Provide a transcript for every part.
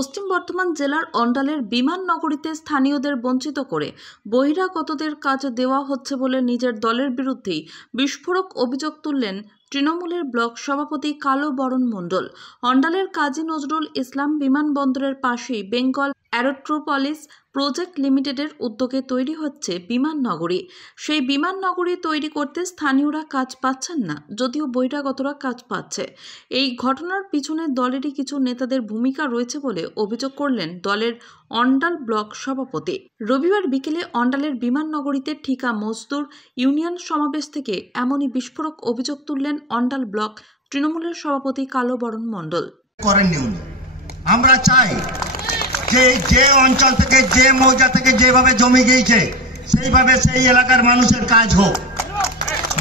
পশ্চিম বর্ধমান জেলার অন্ডালের বিমান নগরীতে স্থানীয়দের বঞ্চিত করে বহিরাগতদের কাজ দেওয়া হচ্ছে বলে নিজের দলের বিরুদ্ধেই বিস্ফোরক অভিযোগ তুললেন তৃণমূলের ব্লক সভাপতি কালো বরণ মণ্ডল। অন্ডালের কাজী নজরুল ইসলাম বিমানবন্দরের পাশেই বেঙ্গল অ্যারোট্রোপলিস প্রজেক্ট লিমিটেডের উদ্যোগে তৈরি হচ্ছে বিমান নগরী। সেই বিমান নগরী তৈরি করতে স্থানীয়রা কাজ পাচ্ছেন না, যদিও বহিরাগতরা কাজ পাচ্ছে। এই ঘটনার পিছনে দলেরই কিছু নেতাদের ভূমিকা রয়েছে বলে অভিযোগ করলেন দলের অন্ডাল ব্লক সভাপতি। রবিবার বিকেলে অন্ডালের বিমান নগরীতে ঠিকা মজদুর ইউনিয়ন সমাবেশ থেকে এমনই বিস্ফোরক অভিযোগ তুললেন অন্ডাল ব্লক তৃণমূলের সভাপতি কালো বরণ মণ্ডল। আমরা চাই যে অঞ্চল থেকে যে মৌজা থেকে যেভাবে জমি গিয়েছে সেইভাবে সেই এলাকার মানুষের কাজ হোক,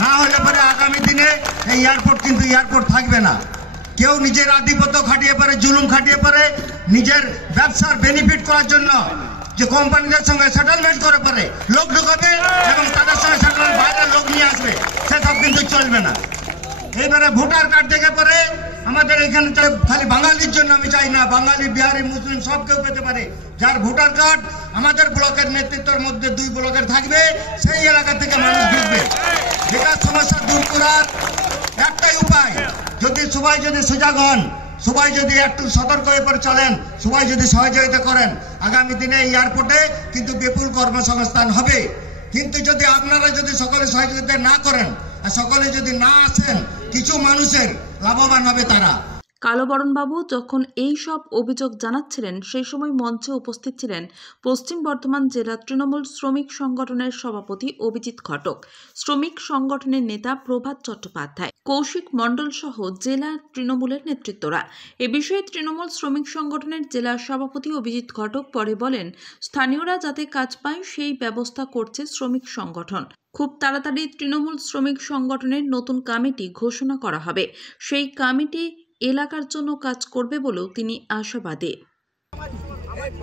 না হলে পরে আগামী দিনে এই এয়ারপোর্ট কিন্তু এয়ারপোর্ট থাকবে না। কেউ নিজের আধিপত্য খাটিয়ে পারে, জুলুম খাটিয়ে পারে, নিজের ব্যবসার বেনিফিট করার জন্য যে কোম্পানিদের সঙ্গে সেটেলমেন্ট করে পারে লোক ঢোকাবে এবং তাদের সঙ্গে সেটেলমেন্ট বাইরের লোক নিয়ে আসবে, সেসব কিন্তু চলবে না। এবারে ভোটার কার্ড দেখে পরে আমাদের এখানে খালি বাঙালির জন্য আমি চাই না, বাঙালি, বিহারি, মুসলিম সব কেউ পেতে পারে। যার ভোটার কার্ড আমাদের ব্লকের নেতৃত্বের মধ্যে 2 ব্লকের থাকবে, সেই এলাকা থেকে মানুষ ঢুকবে। বেকার সমস্যা দূর করার একটাই উপায়, সবাই যদি সজাগ হন, সবাই যদি একটু সতর্ক হয়ে পড়ে চলেন, সবাই যদি সহযোগিতা করেন, আগামী দিনে এয়ারপোর্টে কিন্তু বিপুল কর্মসংস্থান হবে। কিন্তু যদি আপনারা যদি সকলে সহযোগিতা না করেন আর সকলে যদি না আসেন, কিছু মানুষের লাভবান হবে তারা। কালো বরণ বাবু যখন এই সব অভিযোগ জানাচ্ছিলেন, সেই সময় মঞ্চে উপস্থিত ছিলেন পশ্চিম বর্ধমান জেলা তৃণমূল শ্রমিক সংগঠনের সভাপতি অভিজিৎ ঘটক, শ্রমিক সংগঠনের নেতা প্রভাত চট্টোপাধ্যায়, কৌশিক মণ্ডল সহ জেলা তৃণমূলের নেতৃত্বরা। এ বিষয়ে তৃণমূল শ্রমিক সংগঠনের জেলা সভাপতি অভিজিৎ ঘটক পরে বলেন, স্থানীয়রা যাতে কাজ পায় সেই ব্যবস্থা করছে শ্রমিক সংগঠন। খুব তাড়াতাড়ি তৃণমূল শ্রমিক সংগঠনের নতুন কমিটি ঘোষণা করা হবে, সেই কমিটি এলাকার জন্য কাজ করবে বলেও তিনি আশাবাদী।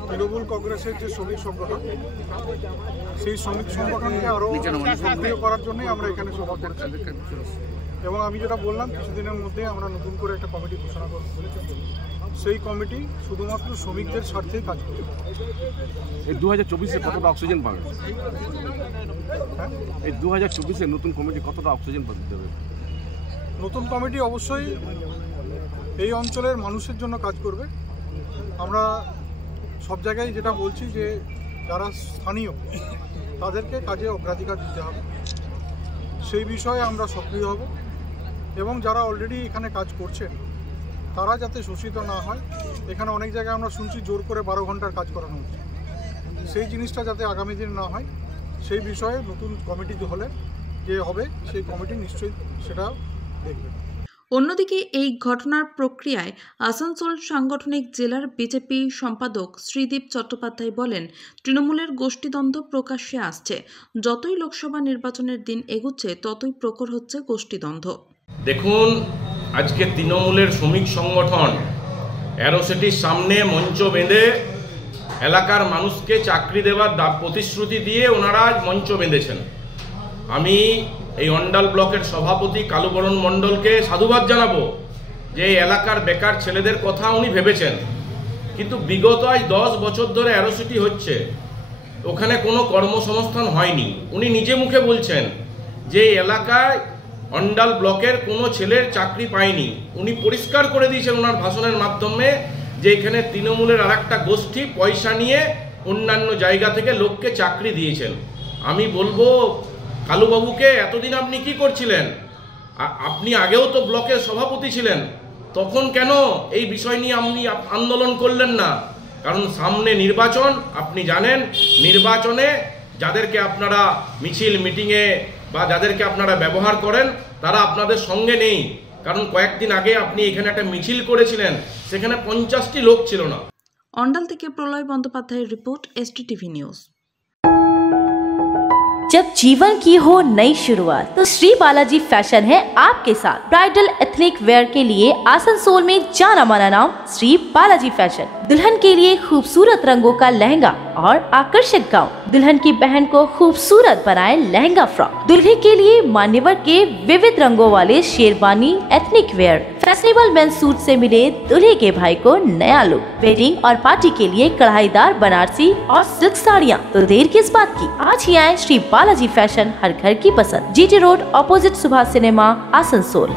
তৃণমূল কংগ্রেসের যে শ্রমিক সংগঠন, সেই শ্রমিক সংগঠনকে আরো সক্রিয় করার জন্য আমরা এখানে সভা করছি এবং আমি যেটা বললাম কিছুদিনের মধ্যে আমরা নতুন করে একটা কমিটি ঘোষণা করব। সেই কমিটি শুধুমাত্র শ্রমিকদের স্বার্থেই কাজ করবে। এই 2024-এ কতটা অক্সিজেন পাবে? এই 2024-এ নতুন কমিটি কতটা অক্সিজেন দেবে? নতুন কমিটি অবশ্যই এই অঞ্চলের মানুষের জন্য কাজ করবে। আমরা সব জায়গায় যেটা বলছি যে যারা স্থানীয় তাদেরকে কাজে অগ্রাধিকার দিতে হবে, সেই বিষয়ে আমরা সক্রিয় হব এবং যারা অলরেডি এখানে কাজ করছেন তারা যাতে শোষিত না হয়। এখানে অনেক জায়গায় আমরা শুনছি জোর করে 12 ঘন্টার কাজ করানো হচ্ছে, সেই জিনিসটা যাতে আগামী দিন না হয় সেই বিষয়ে নতুন কমিটি হলে যে হবে সেই কমিটি নিশ্চয়ই সেটা দেখবে। অন্যদিকে এই ঘটনার প্রক্রিয়ায় আসানসোল সাংগঠনিক জেলার বিজেপি সম্পাদক শ্রীদীপ চট্টোপাধ্যায় বলেন, তৃণমূলের গোষ্ঠীদ্বন্দ্ব প্রকাশ্যে আসছে। যতই লোকসভা নির্বাচনের দিন এগুচ্ছে ততই প্রখর হচ্ছে গোষ্ঠীদ্বন্দ্ব। দেখুন, আজকে তৃণমূলের শ্রমিক সংগঠন অ্যারোসিটির সামনে মঞ্চ বেঁধে এলাকার মানুষকে চাকরি দেওয়ার প্রতিশ্রুতি দিয়ে ওনারা মঞ্চ বেঁধেছেন। আমি এই অন্ডাল ব্লকের সভাপতি কালো বরণ মণ্ডলকে সাধুবাদ জানাবো যে এই এলাকার বেকার ছেলেদের কথা উনি ভেবেছেন। কিন্তু বিগত 10 বছর ধরে অ্যারোসিটি হচ্ছে, ওখানে কোনো কর্মসংস্থান হয়নি। উনি নিজে মুখে বলছেন যে এই এলাকায় অন্ডাল ব্লকের কোনো ছেলের চাকরি পায়নি। উনি পরিষ্কার করে দিয়েছেন ওনার ভাষণের মাধ্যমে যে এখানে তৃণমূলের আরেকটা গোষ্ঠী পয়সা নিয়ে অন্যান্য জায়গা থেকে লোককে চাকরি দিয়েছেন। আমি বলবো কালুবাবুকে, এতদিন আপনি কি করছিলেন? আপনি আগেও তো ব্লকের সভাপতি ছিলেন, তখন কেন এই বিষয় নিয়ে আপনি আন্দোলন করলেন না? কারণ সামনে নির্বাচন, আপনি জানেন নির্বাচনে যাদেরকে আপনারা মিছিল মিটিংয়ে বা যাদেরকে আপনারা ব্যবহার করেন তারা আপনাদের সঙ্গে নেই। কারণ কয়েকদিন আগে আপনি এখানে একটা মিছিল করেছিলেন, সেখানে 50টি লোক ছিল না। অন্ডাল থেকে প্রলয় বন্দ্যোপাধ্যায়ের রিপোর্ট, STTV নিউজ। जब जीवन की हो नई शुरुआत तो श्री बालाजी फैशन है आपके साथ। ब्राइडल एथनिक वेयर के लिए आसनसोल में जाना माना नाम श्री बालाजी फैशन। दुल्हन के लिए खूबसूरत रंगों का लहंगा, और आकर्षक गाउन। दुल्हन की बहन को खूबसूरत बनाए लहंगा फ्रॉक। दुल्हे के लिए मान्यवर के विविध रंगों वाले sherwani, ethnic wear, fashionable men's suit से मिले दूल्हे के भाई को नया लुक। वेडिंग और पार्टी के लिए कढ़ाईदार बनारसी और सिल्क साड़ियाँ। तो देर किस बात की, आज ही आए श्री बालाजी फैशन, हर घर की पसंद, GT road, opposite Subhash cinema, Asansol.